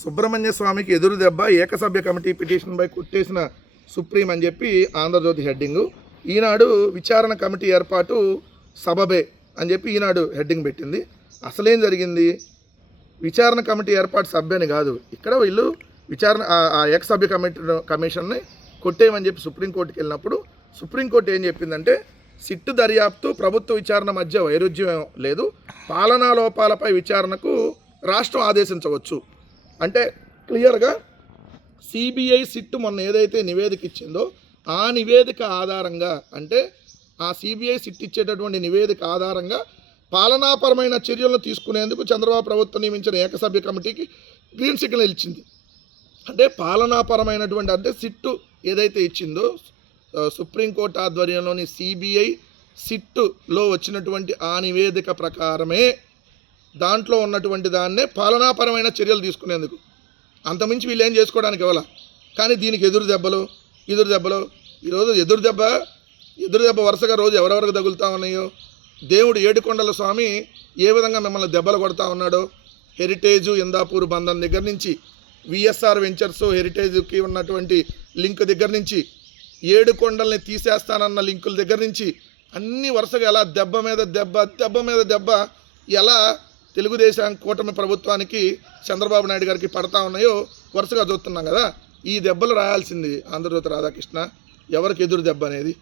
సుబ్రహ్మణ్య స్వామికి ఎదురు దెబ్బ, ఏకసభ్య కమిటీ పిటిషన్పై కొట్టేసిన సుప్రీం అని చెప్పి ఆంధ్రజ్యోతి హెడ్డింగు. ఈనాడు విచారణ కమిటీ ఏర్పాటు సబబే అని చెప్పి ఈనాడు హెడ్డింగ్ పెట్టింది. అసలేం జరిగింది? విచారణ కమిటీ ఏర్పాటు సభ్యని కాదు, ఇక్కడ వీళ్ళు విచారణ ఏకసభ్య కమిషన్ని కొట్టేయమని చెప్పి సుప్రీంకోర్టుకి వెళ్ళినప్పుడు సుప్రీంకోర్టు ఏం చెప్పిందంటే, సిట్టు దర్యాప్తు ప్రభుత్వ విచారణ మధ్య వైరుధ్యం లేదు, పాలనా లోపాలపై విచారణకు రాష్ట్రం ఆదేశించవచ్చు. అంటే క్లియర్గా సిబిఐ సిట్టు మొన్న ఏదైతే నివేదిక ఇచ్చిందో ఆ నివేదిక ఆధారంగా, అంటే ఆ సిబిఐ సిట్ ఇచ్చేటటువంటి నివేదిక ఆధారంగా పాలనాపరమైన చర్యలను తీసుకునేందుకు చంద్రబాబు ప్రభుత్వం నియమించిన ఏకసభ్య కమిటీకి గ్రీన్ సిగ్నల్ ఇచ్చింది. అంటే పాలనాపరమైనటువంటి, అంటే సిట్టు ఏదైతే ఇచ్చిందో సుప్రీంకోర్టు ఆధ్వర్యంలోని సిబిఐ సిట్టులో వచ్చినటువంటి ఆ నివేదిక ప్రకారమే దాంట్లో ఉన్నటువంటి దాన్నే పాలనాపరమైన చర్యలు తీసుకునేందుకు, అంతమించి వీళ్ళు ఏం చేసుకోవడానికి ఇవ్వాల. కానీ దీనికి ఎదురు దెబ్బలు ఈరోజు ఎదురు దెబ్బ వరుసగా రోజు ఎవరెవరికి తగులుతూ ఉన్నాయో. దేవుడు ఏడుకొండల స్వామి ఏ విధంగా మిమ్మల్ని దెబ్బలు కొడతా ఉన్నాడో, హెరిటేజు ఇందాపూర్ బంధం దగ్గర నుంచి, విఎస్ఆర్ వెంచర్స్ హెరిటేజ్కి ఉన్నటువంటి లింక్ దగ్గర నుంచి, ఏడుకొండల్ని తీసేస్తానన్న లింకుల దగ్గర నుంచి అన్ని వరుసగా ఎలా దెబ్బ మీద దెబ్బ ఎలా తెలుగుదేశం కూటమి ప్రభుత్వానికి చంద్రబాబు నాయుడు గారికి పడతా ఉన్నాయో వరుసగా చూస్తున్నాం కదా. ఈ దెబ్బలు రాయాల్సింది ఆంధ్రజ్యోతి రాధాకృష్ణ, ఎవరికి ఎదురు దెబ్బ అనేది.